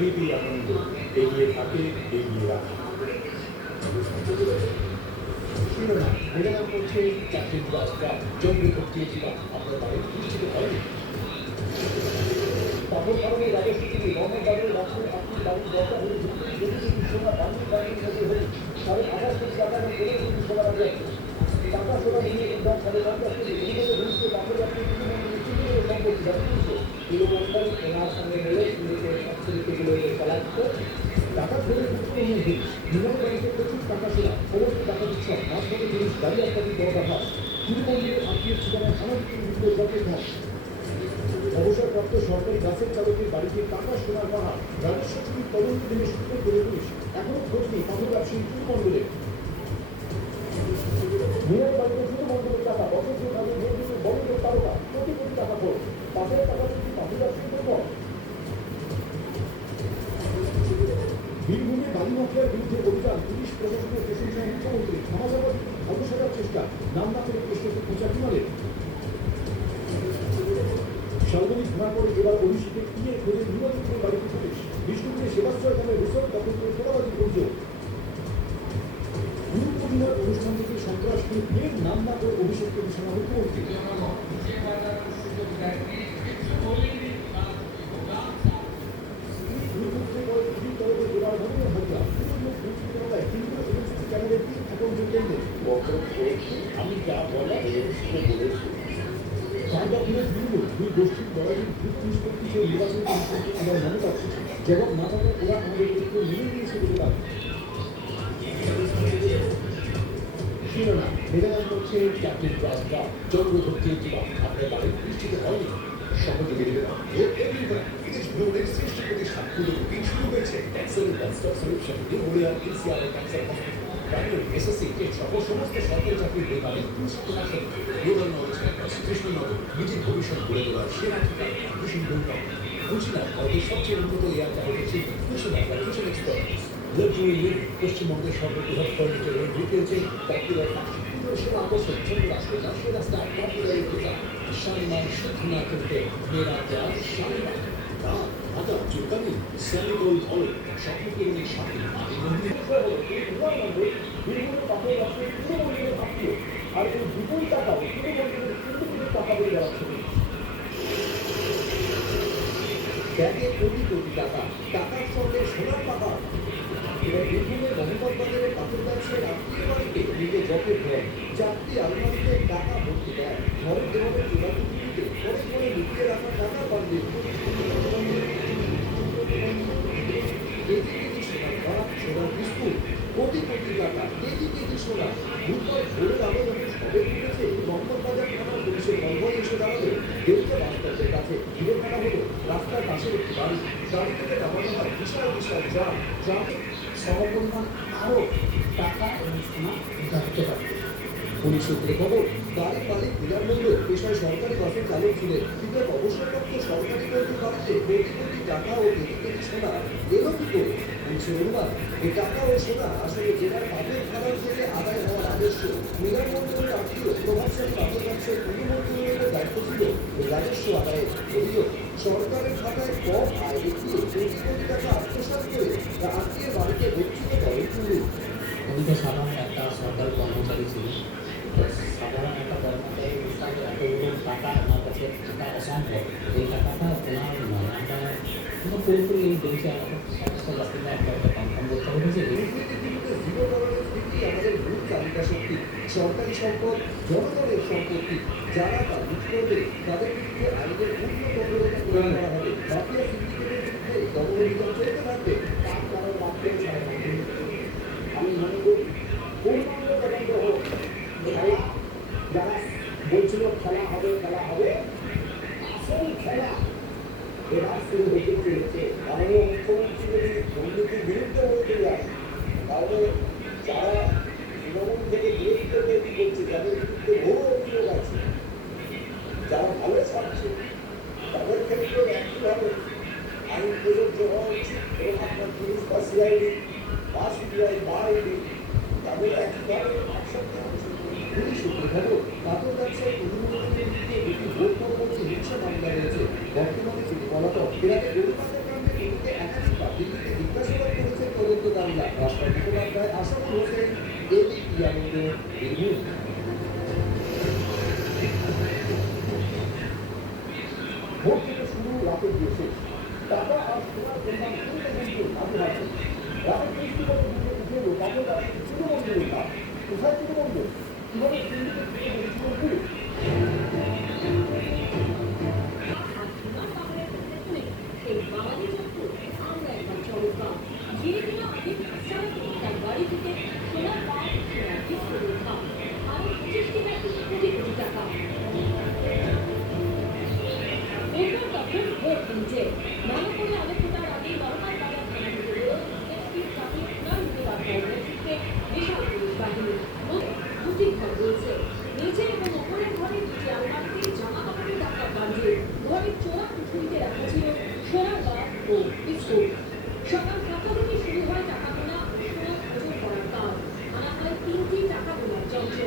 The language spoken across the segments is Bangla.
এবিপি আনন্দ এগিয়ে থাকে, এগিয়ে রাখে। শিরোনাম নিবেদন করছে ক্যাপ্টেন রাজরা জঙ্গি ভর্তি জীবন আপনার বাড়ির নিশ্চিত হয়নি। পাথর কারণে রাজস্ব চুরি মোহাম্মদবাদের রাত্রে আপনি বাড়ির দরজা হয়ে সোনা বাঙালি বাঙালির মধ্যে হয়ে 28,500 কোটি টাকা এবং 15 কোটি সোনা বাজে আছে। টাকা সোনা নিয়ে ইন্ডিয়ান 5,500 কোটি এদিকে ঘুষতে টাকা আপনি তৃণমূলের সম্পত্তি যাতে করছে তৃণমূল ওনার সঙ্গে মিলে ইংরেজের অর্থনীতিগুলো চালাচ্ছ। টাকা ধরে ঢুকতে মধ্যে বিমান বাড়িতে প্রচুর টাকা সোনা সমস্ত টাকা দিচ্ছে মাঝখানে জিনিস দাঁড়িয়ে আপনাদের বড় কথা তৃণমূলের আত্মীয় ঠিকানায় সামাজিক বিভিন্ন জাতীয় ধন। অবসরপ্রাপ্ত সরকারি বাসের চালকের বাড়িতে টাকা সোনার পাহাড় রাজস্ব চুরির তদন্ত নিয়ে সূত্র করে পুলিশ এখনো খোঁজ নেই পাথর ব্যবসায়ী তৃণমূলের। মেয়ের বাড়িতে তৃণমূলের টাকা বছর দিয়ে তাদের নিয়োজিত বড়দের তারকা কোটি কোটি টাকা খোঁজ পাথরের টাকা চুরি পাথর ব্যবসায়ীদের পর। বীরভূমে বালি মাফিয়ার বিরুদ্ধে অভিযান পুলিশ প্রশাসনের প্রশংসায় মুখ্যমন্ত্রী সমাজবাদী ধ্বংস সাজার চেষ্টা নাম না করে প্রশ্নকে খোঁজা কিমালে। সার্বজনিক ধরা পড়ে এবার অভিষেকের ইয়ে খোঁজে নির্বাচনের বাড়িতে পুলিশ বিষ্ণুপুরে সেবাশ্রয় নামে রিসোর্ট দখল করে তোলাবাজির অভিযোগ। গুরু পূর্ণিমার অনুষ্ঠান থেকে সন্ত্রাসকে এর নাম না করে অভিষেককে ঘোষণা মুখ্যমন্ত্রী। আমি যা বলা বলেছি দুই গোষ্ঠীর লড়াইয়ের দ্রুত নিষ্পত্তি সেই নির্বাচন কমিশনকে আমার মনে পাচ্ছে জবাব না থাকায় ওরা আমাদের ক্ষেত্রে মেনে নিয়েছে বলে দাবি। শিরোনাম নিবেদন করছে ক্যাপ্টেন রাজরা চন্দ্রভর্তির জীবন আপনার বাড়ির নিশ্চিত হয়নি। সহযোগী নিবেদন বিদেশ ভ্রমণের শ্রেষ্ঠ প্রতিষ্ঠান পুরোপুরি শুরু হয়েছে ক্যান্সারের one-stop solution pneumonia NCR cancer hospital primary SSC TET সহ সমস্ত সরকারি চাকরির বিভাগে 300% গ্লোবাল নলেজ ক্যাম্পাস কৃষ্ণনগর নিজের ভবিষ্যৎ গড়ে তোলার সেরা ঠিকানা ভূষণ গৌতম বুঝিনা ভারতের সবচেয়ে উন্নত এয়ার জাহাজের শিল্পী ভূষণ ভূষণ এক্সপার্ট লাক্সারি লিভিং পশ্চিমবঙ্গের সর্ববৃহৎ ফার্নিচারের রিটেল চেইন পপুলার সেরা আকর্ষণ ছোট রাষ্ট্র সেরা স্টাইল পপুলার রেপ্লিকা শালিমার শুদ্ধ না করতে মেরা প্যার শালিমার দাম হাতা চুলকানি স্যানিকল হল স্বপ্ন পূরণের সাথে আর এই বিপুল টাকা তৃণমূলের টাকা দিয়ে যাচ্ছে ব্যাগে কোটি কোটি টাকা টাকার সঙ্গে সোনার পাহাড়। এবার বীরভূমের মোহাম্মদবাজারের পাথর ব্যবসায়ীর আত্মীয় বাড়িতে নিজে জপের ঘর চারটি আলমারিতে টাকা ভর্তি দেয় ঘরের দেওয়ালের চূড়াগুলিতে পরে পরে লুকিয়ে রাখা টাকা বাড়বে কেজি কেজি সোনার ভাড়া সোনার বিস্কুট কোটি কোটি টাকা কেজি কেজি সোনা বুধবার ভোরের আবেদনে সবে উঠেছে মোহাম্মদবাজার থানার পুলিশের কনভয় এসে দাঁড়ালো দেউলিয়া বাসস্ট্যান্ডের কাছে ঘিরে ফেলা হলো রাস্তার পাশের একটি বাড়ি গাড়ি থেকে নামানো হয় বিশাল বিশাল ট্রাম ট্রামে সমপরিমাণ আরও টাকা এবং সোনা উদ্ধার হতে পারে। পুলিশ সূত্রে খবর বাড়ির মালিক বিরাট মন্ডল পেশায় সরকারি বাসের চালক ছিলেন কিন্তু অবসরপ্রাপ্ত সরকারি কর্মীর বাড়িতে কোটি কোটি টাকা ও কেজি কেজি সোনা এলো কি করে। পুলিশের অনুমান এই টাকা ও সোনা আসলে জেলার পাথর খাদান থেকে আদায় হওয়ার রাজস্ব বিরাট মন্ডলের আত্মীয় প্রভাবশালী পাথর ব্যবসায়ী অনুমন্ত্রণের দায়িত্ব ছিল রাজস্ব আদায়ের অভিযোগ সরকারের খাতায় কম আয় দেখিয়ে কোটি কোটি টাকা আত্মসাৎ করে তা আত্মীয়ের বাড়িতে ভর্তিতে করেন পুলিশ। উনি তো সাধারণ একটা সরকারি কর্মচারী ছিলেন সাধারণ একটা কর্মচারী হিসাবে এতগুলো টাকা আমার কাছে থাকা অসম্ভব এই টাকাটা ওনার নয় আমরা কোনো পুরোপুরি এই দেশে আমাদের সমস্ত বাসিন্দা একটা কনফার্ম করতে হবে যে আমাদের মূল তালিকা শক্তি সরকারি সম্পদ জনগণের সম্পত্তি যারা তা লুট করবে তাদের বিরুদ্ধে আইনের পূর্ণ তৎপরতা প্রয়োগ করা হবে মাফিয়া সিন্ডিকেটের বিরুদ্ধে দমনবিধান চলতে থাকবে তার কারণ মাফিয়া ছাড়া আমি মনে করি পূর্ণাঙ্গ তদন্ত হোক খেলা যারা বলছিল খেলা হবে আসল খেলা এবার শুরু হতে চলেছে মাননীয় মুখ্যমন্ত্রী যদি দুর্নীতির বিরুদ্ধে বলতে যায় তাহলে যারা তৃণমূল থেকে বিরোধিতা তৈরি করছে যাদের বিরুদ্ধে বহু অভিযোগ আছে যারা ভালো ছাড়ছে তাদের ক্ষেত্রেও একইভাবে আইন প্রযোজ্য হওয়া উচিত এবং আপনার পুলিশ বা সিআইডি বা সিবিআই বা ইডি তাদের একইভাবে অ্যাকশন নেওয়া উচিত। পুলিশ সূত্রে খবর পাথর ব্যবসায়ী প্রতিমন্ত্রীর বিরুদ্ধে দুটি ভোট পরবর্তী হিংসা মামলা রয়েছে বর্তমানে তিনি পলাতক এর আগে গরুমাতার কাণ্ডে বিরুদ্ধে একাধিকবার হোসেন, এবিপি আনন্দ, বীরভূম। ভোর থেকে শুরু, রাতে গিয়ে শেষ। টাকা আর সোনার পরিমাণ কিনতে কিন্তু হাতে রাতের বৃষ্টি করে দিকে উঠে এলো কাপড় রাখতে চিরমন্দিরের কাজ। কোথায় চিরমন্দির? কিভাবে সিন্ডিকেট থেকে হয়েছিল পুলিশ? নিচে এবং ওপরের ঘরে দুটি আলমারিতে জামা কাপড়ের টাকা বাঁধিয়ে ঘরের চোরা পুঁটুলিতে রাখা ছিল সোনার বার ও বিস্কুট। সকাল 7টা থেকে শুরু হয় টাকা গোনা ও সোনা ওজন করার কাজ। আনা হয় 3টি টাকা গোনার যন্ত্র।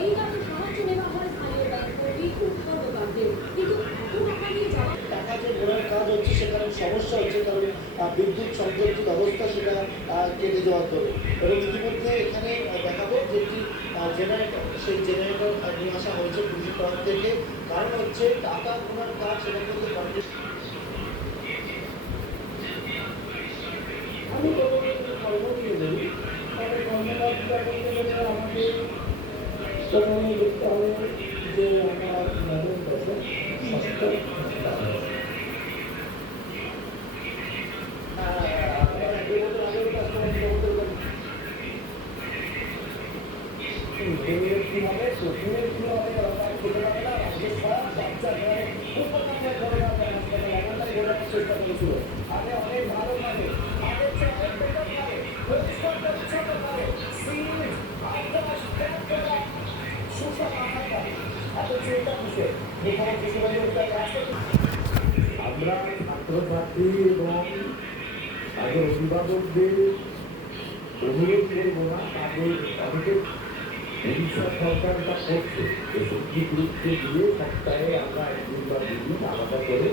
এই কাজে সাহায্য নেওয়া হয় স্থানীয় ব্যাংক কর্মী ও কর্মকারদের। কিন্তু এত টাকা নিয়ে যাওয়া টাকা যে গোনার কাজ হচ্ছে সেখানে সমস্যা হচ্ছে, কারণ বিদ্যুৎ সংযোগ যে ব্যবস্থা সেটা কেটে যাওয়ার দরে। এবং ইতিমধ্যে এখানে দেখাবো যে একটি জেনারেটর, সেই জেনারেটর নিয়ে আসা হয়েছে পুলিশ তরফ থেকে। কারণ হচ্ছে টাকা গোনার কাজ সেটা কিন্তু আমি কর্ম নিয়ে বলি, তবে কর্মকারটা বলতে গেলে আমাদের প্রথমে দেখতে হবে যে আমার নতুন বছর ষষ্ঠ আমরা ছাত্রছাত্রী এবং তাদের অভিভাবকদের অনুরোধ করবো না, তাদের অনেকে উড়িষ্যা সরকার তা করছে, সত্যি গুরুত্ব দিয়ে সপ্তাহে আমরা 1 দিন বা 2 দিন আলাদা করে